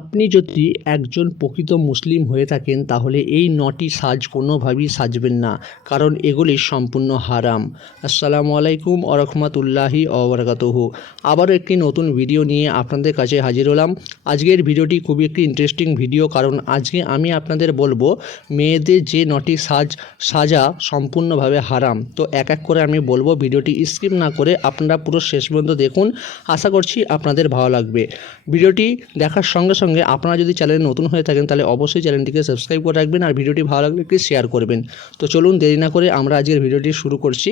আপনি যদি একজন প্রকৃত মুসলিম হয়ে থাকেন, তাহলে এই নটি সাজ কোনোভাবেই সাজবেন না, কারণ এগুলি সম্পূর্ণ হারাম। আসসালামু আলাইকুম আরহামতুল্লাহি অবরাকাতহু আবারও একটি নতুন ভিডিও নিয়ে আপনাদের কাছে হাজির হলাম। আজকের ভিডিওটি খুবই একটি ইন্টারেস্টিং ভিডিও, কারণ আজকে আমি আপনাদের বলব, মেয়েদের যে নটি সাজ, সাজা সম্পূর্ণভাবে হারাম। তো এক এক করে আমি বলব, ভিডিওটি স্কিপ না করে আপনারা পুরো শেষ পর্যন্ত দেখুন। আশা করছি আপনাদের ভালো লাগবে। ভিডিওটি দেখার সঙ্গে সঙ্গে আপনারা যদি চ্যানেলে নতুন হয়ে থাকেন, তাহলে অবশ্যই চ্যানেলটিকে সাবস্ক্রাইব করে রাখবেন আর ভিডিওটি ভালো লাগলে একটি শেয়ার করবেন। তো চলুন দেরি না করে আমরা আজকের ভিডিওটি শুরু করছি।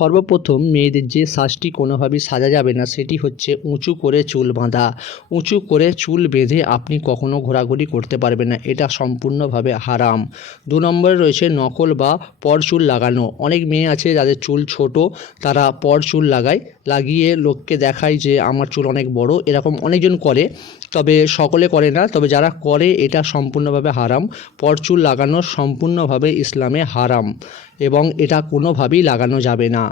সর্বপ্রথম মেয়েদের যে সাজটি কোনোভাবেই সাজা যাবে না, সেটি হচ্ছে উঁচু করে চুল বাঁধা। উঁচু করে চুল বেঁধে আপনি কখনো ঘোরাঘুরি করতে পারবেন না, এটা সম্পূর্ণভাবে হারাম। দু নম্বরে রয়েছে নকল বা পর চুল লাগানো। অনেক মেয়ে আছে যাদের চুল ছোট, তারা পর চুল লাগায়। লাগিয়ে লোককে দেখায় যে, আমার চুল অনেক বড়। এরকম অনেকজন করে, তবে সকলে করে না। তবে যারা করে, এটা সম্পূর্ণভাবে হারাম। পর চুল লাগানো সম্পূর্ণভাবে ইসলামে হারাম। এবং এটা কোনোভাবেই লাগানো যাবে না।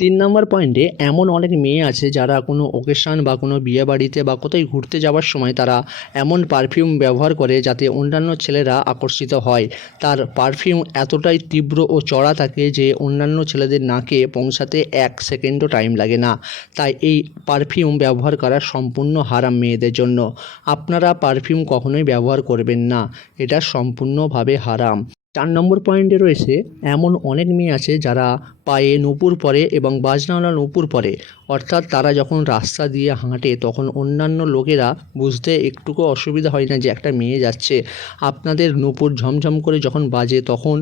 তিন নম্বর পয়েন্টে এমন অনেক মেয়ে আছে যারা কোনো ওকেশান বা কোনো বিয়ে বাড়িতে বা কোথায় ঘুরতে যাওয়ার সময় তারা এমন পারফিউম ব্যবহার করে যাতে অন্যান্য ছেলেরা আকর্ষিত হয়। তার পারফিউম এতটাই তীব্র ও চড়া থাকে যে অন্যান্য ছেলেদের নাকে পৌঁছাতে এক সেকেন্ডও টাইম লাগে না। তাই এই পারফিউম ব্যবহার করা সম্পূর্ণ হারাম মেয়েদের জন্য। আপনারা পারফিউম কখনোই ব্যবহার করবেন না। এটা সম্পূর্ণভাবে হারাম। চার নম্বর পয়েন্টে রয়েছে, এমন অনেক মেয়ে আছে যারা পায়ে নুপুর পরে এবং বাজনাওয়ালা নুপুর পরে। অর্থাৎ তারা যখন রাস্তা দিয়ে হাঁটে, তখন অন্যান্য লোকেরা বুঝতে একটুকু অসুবিধা হয় না যে একটা মেয়ে যাচ্ছে। আপনাদের নুপুর ঝমঝম করে যখন বাজে, তখন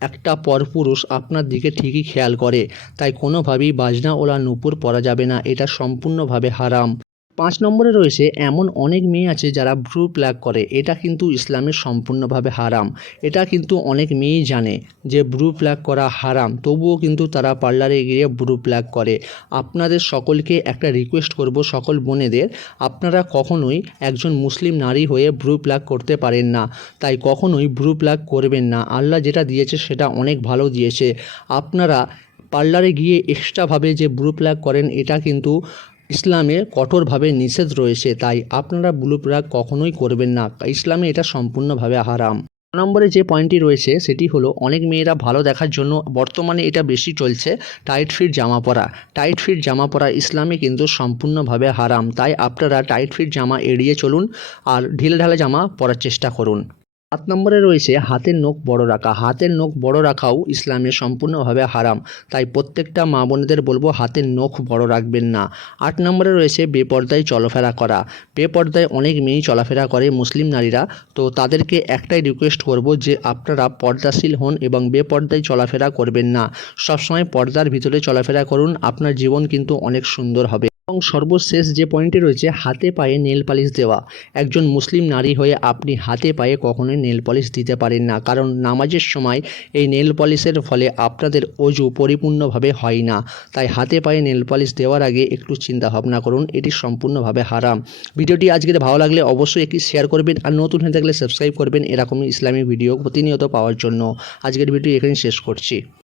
একটা পরপুরুষ আপনার দিকে ঠিকই খেয়াল করে। তাই কোনোভাবেই বাজনাওয়ালা নুপুর পরা যাবে না, এটা সম্পূর্ণভাবে হারাম। পাঁচ নম্বরে রয়েছে এমন অনেক মেয়ে আছে যারা ভ্রু প্লাগ করে। এটা কিন্তু ইসলামের সম্পূর্ণভাবে হারাম। এটা কিন্তু অনেক মেয়েই জানে যে ব্রু প্লাগ করা হারাম। তবুও কিন্তু তারা পার্লারে গিয়ে ব্রু প্লাগ করে। আপনাদের সকলকে একটা রিকোয়েস্ট করব সকল বোনেদের, আপনারা কখনোই একজন মুসলিম নারী হয়ে ব্রু প্লাগ করতে পারেন না। তাই কখনোই ব্রু প্লাগ করবেন না। আল্লাহ যেটা দিয়েছে সেটা অনেক ভালো দিয়েছে। আপনারা পার্লারে গিয়ে এক্সট্রাভাবে যে ব্রু প্লাগ করেন, এটা কিন্তু ইসলামে কঠোরভাবে নিষেধ রয়েছে, তাই আপনারা ব্লু প্লাগ কখনোই করবেন না। ইসলামে এটা সম্পূর্ণভাবে হারাম। নম্বরে যে পয়েন্টটি রয়েছে, সেটি হলো অনেক মেয়েরা ভালো দেখার জন্য বর্তমানে এটা বেশি চলছে, টাইট ফিট জামা পরা। টাইট ফিট জামা পরা ইসলামে কিন্তু সম্পূর্ণভাবে হারাম, তাই আপনারা টাইট ফিট জামা এড়িয়ে চলুন আর ঢিলেঢালা জামা পরার চেষ্টা করুন। সাত নম্বরে রয়েছে, হাতের নখ বড় রাখা। হাতের নখ বড় রাখাও ইসলামে সম্পূর্ণভাবে হারাম। তাই প্রত্যেকটা মা বোনেদের বলব, হাতের নখ বড় রাখবেন না। আট নম্বরে রয়েছে, বেপর্দায় চলাফেরা করা। বেপর্দায় অনেক মেয়েই চলাফেরা করে মুসলিম নারীরা। তো তাদেরকে একটাই রিকোয়েস্ট করব যে, আপনারা পর্দাশীল হন এবং বেপর্দায় চলাফেরা করবেন না। সবসময় পর্দার ভিতরে চলাফেরা করুন। আপনার জীবন কিন্তু অনেক সুন্দর হবে। এবং সর্বশেষ যে পয়েন্টটি রয়েছে, হাতে পায়ে নেল পালিশ দেওয়া। একজন মুসলিম নারী হয়ে আপনি হাতে পায়ে কখনোই নেল পলিশ দিতে পারেন না, কারণ নামাজের সময় এই নেল পলিশের ফলে আপনাদের অজু পরিপূর্ণভাবে হয় না। তাই হাতে পায়ে নেল পলিশ দেওয়ার আগে একটু চিন্তা ভাবনা করুন, এটি সম্পূর্ণভাবে হারাম। ভিডিওটি আজকের ভালো লাগলে অবশ্যই একটি শেয়ার করবেন আর নতুন হয়ে থাকলে সাবস্ক্রাইব করবেন, এরকমই ইসলামী ভিডিও প্রতিনিয়ত পাওয়ার জন্য। আজকের ভিডিও এখানে শেষ করছি।